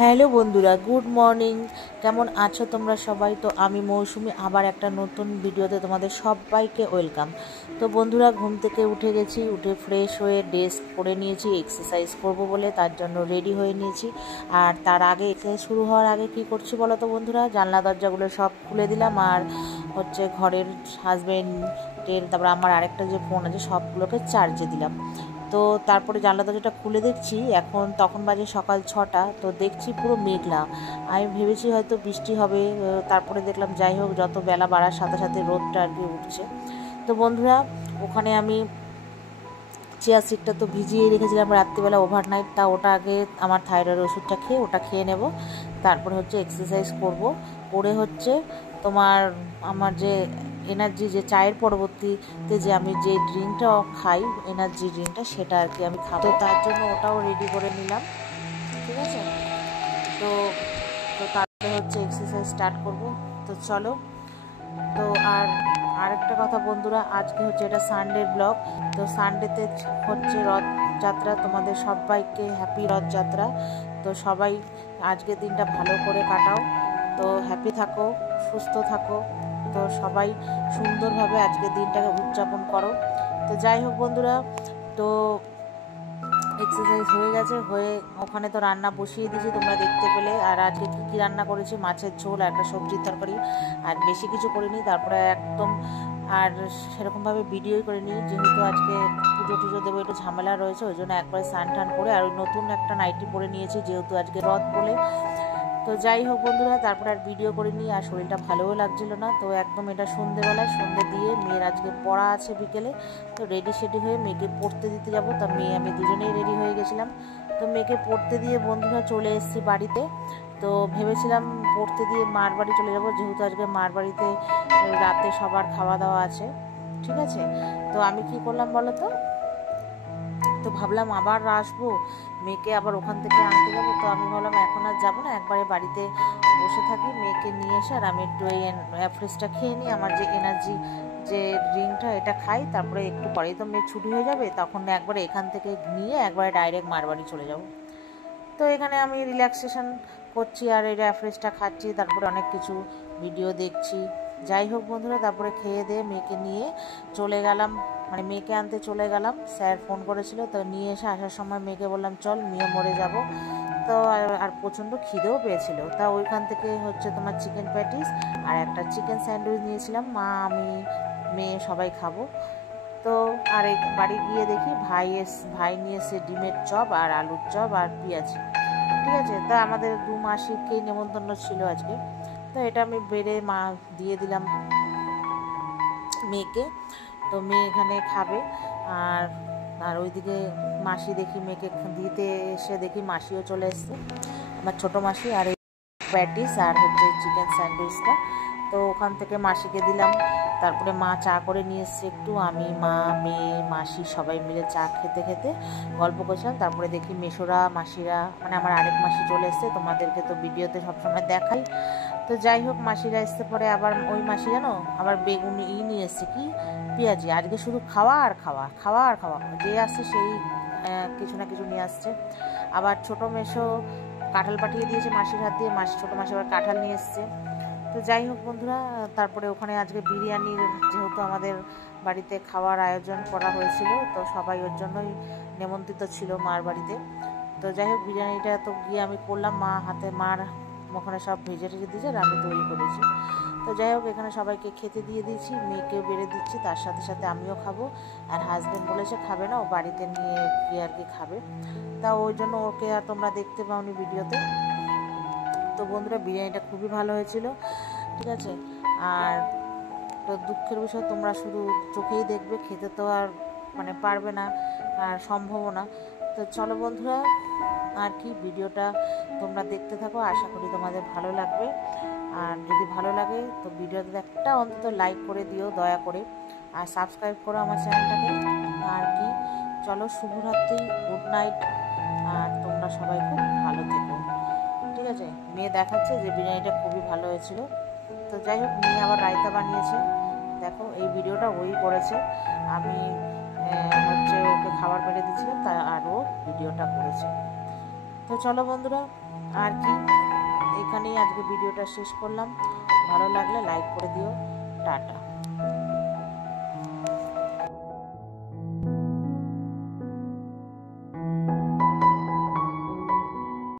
Hello বন্ধুরা, good morning. কেমন আছো তোমরা সবাই? তো আমি মৌসুমি আবার একটা নতুন ভিডিওতে তোমাদের সবাইকে ওয়েলকাম। তো বন্ধুরা, ঘুম থেকে উঠে গেছি, উঠে ফ্রেশ হয়ে ড্রেস পরে নিয়েছি, এক্সারসাইজ করব বলে তার জন্য রেডি হয়ে নিয়েছি। আর তার আগে এক্সারসাইজ শুরু হওয়ার আগে কি করছি বলো তো বন্ধুরা, জানলা দরজাগুলো সব খুলে দিলাম আর ঘরের হাজব্যান্ডের, তারপর আমার আরেকটা যে ফোন আছে সবগুলোকে চার্জে দিলাম। তো তারপরে জানলা দরজাটা খুলে দেখছি, তখন বাজে সকাল 6টা। তো দেখছি পুরো মেঘলা। আমি ভেবেছি হয়তো বৃষ্টি হবে, তারপরে দেখলাম যাই হোক, যত বেলা বাড়ার সাথে সাথে রোদটা আর কি উঠছে। তো বন্ধুরা, ওখানে আমি চিয়া সিডটা তো ভিজিয়ে রেখেছিলাম রাত্রিবেলা ওভারনাইট, ওটা আগে আমার থাইরয়েড ওষুধটা খেয়ে ওটা খেয়ে নেব। তারপরে এক্সারসাইজ করব, করে আমার যে এনার্জি, যে চায়ের পরবর্তীতে যে আমি যে ড্রিঙ্কটা খাই, এনার্জি ড্রিঙ্কটা, সেটা আর কি আমি খাবো। তার জন্য ওটাও রেডি করে নিলাম, ঠিক আছে। তো তো তারপরে এক্সারসাইজ স্টার্ট করব। তো চলো। তো আরেকটা কথা বন্ধুরা, আজকে এটা সানডের ব্লগ। তো সানডেতে রথযাত্রা, তোমাদের সবাইকে হ্যাপি রথযাত্রা। তো সবাই আজকের দিনটা ভালো করে কাটাও। তো হ্যাপি থাকো, সুস্থ থাকো। তো সবাই সুন্দরভাবে আজকের দিনটাকে উদযাপন করো। তো যাই হোক বন্ধুরা, তো এক্সারসাইজ হয়ে গেছে, ওখানে তো রান্না বসিয়ে দিয়েছি, তোমরা দেখতে পেলে। আর আজকে কী রান্না করেছি, মাছের ঝোল আর একটা সবজির তরকারি, আর বেশি কিছু করিনি। তারপরে আর সেরকমভাবে ভিডিওই করিনি, যেহেতু আজকে পুজো দেবো, একটু ঝামেলা রয়েছে, ওই জন্য একবারে স্নান টান করে আর ওই নতুন একটা নাইটি পরে নিয়েছি, যেহেতু আজকে রথ বলে। তো যাই হোক বন্ধুরা, তারপরে আর ভিডিও করিনি, আর শরীরটা ভালোও লাগছিল না। তো একদম এটা সন্ধে দিয়ে মেয়ের আজকে পড়া আছে বিকেলে। তো রেডি হয়ে মেয়েকে পড়তে দিতে যাব। তা আমি দুজনেই রেডি হয়ে গেছিলাম। তো মেয়েকে পড়তে দিয়ে বন্ধুরা চলে এসেছি বাড়িতে। তো ভেবেছিলাম পড়তে দিয়ে মার বাড়ি চলে যাব, যেহেতু আজকে মার বাড়িতে রাতে সবার খাওয়া দাওয়া আছে, ঠিক আছে। তো আমি কি করলাম বলো তো ভাবলাম আবার আসবো, মেয়েকে আবার ওখান থেকে আনতে যাবো। তো আমি ভাবলাম এখন আর যাবো না, একবারে বাড়িতে বসে থাকি, মেয়েকে নিয়ে এসে আর আমি একটু এই ফ্রেশটা খেয়ে নিই, আমার যে এনার্জি যে ড্রিঙ্কটা, এটা খাই। তারপরে একটু পরেই তো মেয়ে ছুটি হয়ে যাবে, তখন একবারে এখান থেকে নিয়ে একবারে ডাইরেক্ট মার বাড়ি চলে যাব। তো এখানে আমি রিল্যাক্সেশন করছি আর এই ফ্রেশটা খাচ্ছি, তারপরে অনেক কিছু ভিডিও দেখছি। যাই হোক বন্ধুরা, তারপরে খেয়ে দিয়ে মেয়েকে নিয়ে চলে গেলাম, মেয়েকে আনতে চলে গেলাম। স্যার ফোন করেছিল, তো নিয়ে এসে আসার সময় মেয়েকে বললাম চল মিয়ে মোড়ে যাব। তো আর প্রচণ্ড খিদেও পেয়েছিল। তা ওইখান থেকে তোমার চিকেন প্যাটিস আর একটা চিকেন স্যান্ডউইচ নিয়েছিলাম, মা আমি মেয়ে সবাই খাবো। তো আর এই বাড়ি গিয়ে দেখি ভাই নিয়ে এসে ডিমের চপ আর আলুর চপ আর পেঁয়াজি, ঠিক আছে। তা আমাদের 2 মাসিকেই নেমন্তন্ন ছিল আজকে। তো এটা আমি বেড়ে দিয়ে দিলাম মেয়েকে। তো মেয়ে এখানে খাবে। আর আর ওইদিকে মাসি দেখি মেয়েকে দিতে এসে দেখি মাসিও চলে এসছে, আমার ছোটো মাসি। আর এই প্যাটিস আর চিকেন স্যান্ডউইচটা তো ওখান থেকে মাসিকে দিলাম। তারপরে মা চা করে নিয়ে এসছে একটু, আমি মা মেয়ে মাসি সবাই মিলে চা খেতে খেতে গল্প করছিলাম। তারপরে দেখি মেশোরা মাসিরা, আমার আরেক মাসি চলে এসছে, তোমাদেরকে তো ভিডিওতে সবসময় দেখাই। তো যাই হোক, মাসিরা এসছে পরে আবার ওই মাসি জানো আবার বেগুনি নিয়ে এসছে, কি পেঁয়াজি। আজকে শুধু খাওয়া আর খাওয়া, যে আসছে সেই কিছু না কিছু নিয়ে আসছে। আবার ছোটো মেশো কাঁঠাল পাঠিয়ে দিয়েছে মাসির হাত দিয়ে, ছোটো মাসি আবার কাঁঠাল নিয়ে এসছে। তো যাই হোক বন্ধুরা, তারপরে ওখানে আজকে বিরিয়ানির, যেহেতু আমাদের বাড়িতে খাওয়ার আয়োজন করা হয়েছিল, তো সবাই ওর জন্যই নেমন্ত্রিত ছিল মার বাড়িতে। তো যাই হোক, বিরিয়ানিটা তো গিয়ে আমি করলাম, মার ওখানে সব ভেজে দিয়েছে আর আমি তৈরি করেছি। তো যাই হোক, এখানে সবাইকে খেতে দিয়ে দিয়েছি, মেয়েকেও বেড়ে দিচ্ছি, তার সাথে সাথে আমিও খাবো। আর হাজব্যান্ড বলেছে খাবে না, ও বাড়িতে নিয়ে গিয়ে আর কি খাবে। তা ওই জন্য ওকে আর তোমরা দেখতে পাওনি ভিডিওতে। তো বন্ধুরা, বিরিয়ানিটা খুবই ভালো হয়েছিল, ঠিক আছে। আর তো দুঃখের বিষয়, তোমরা শুধু চোখেই দেখবে, খেতে তো আর পারবে না আর সম্ভবও না। তো চলো বন্ধুরা, আর কি ভিডিওটা তোমরা দেখতে থাকো, আশা করি তোমাদের ভালো লাগবে। আর যদি ভালো লাগে তো ভিডিওতে একটা অন্তত লাইক করে দিও দয়া করে, আর সাবস্ক্রাইব করো আমার চ্যানেলটাকে। আর কি, চলো, শুভরাত্রি, গুড নাইট। আর তোমরা সবাই খুব ভালো থেকো, ঠিক আছে। মেয়ে দেখাচ্ছে যে বিরিয়ানিটা খুবই ভালো হয়েছিল। তো যাই হোক, মেয়ে আবার রায়তা বানিয়েছে, দেখো এই ভিডিওটা ওই করেছে, আমি ওকে খাবার বেড়ে দিয়েছিলাম, তা আরও ভিডিওটা করেছে। তো চলো বন্ধুরা, আর কি, এখানেই আজকে ভিডিওটা শেষ করলাম। ভালো লাগলে লাইক করে দিও। টাটা।